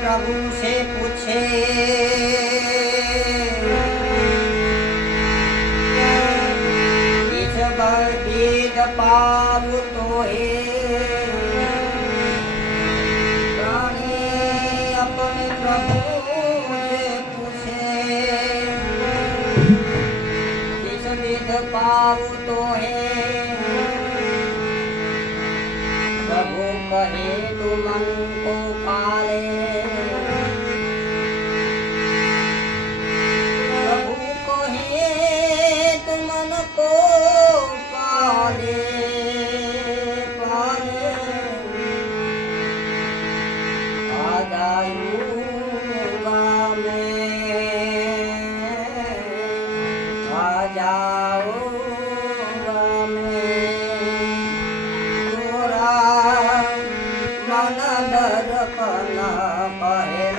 प्रभु से पूछे। बर बीज पाऊ तो हे अपने प्रभु पूछे। पाऊ तो है प्रभु कहे, तू मन को पाले। Amaré.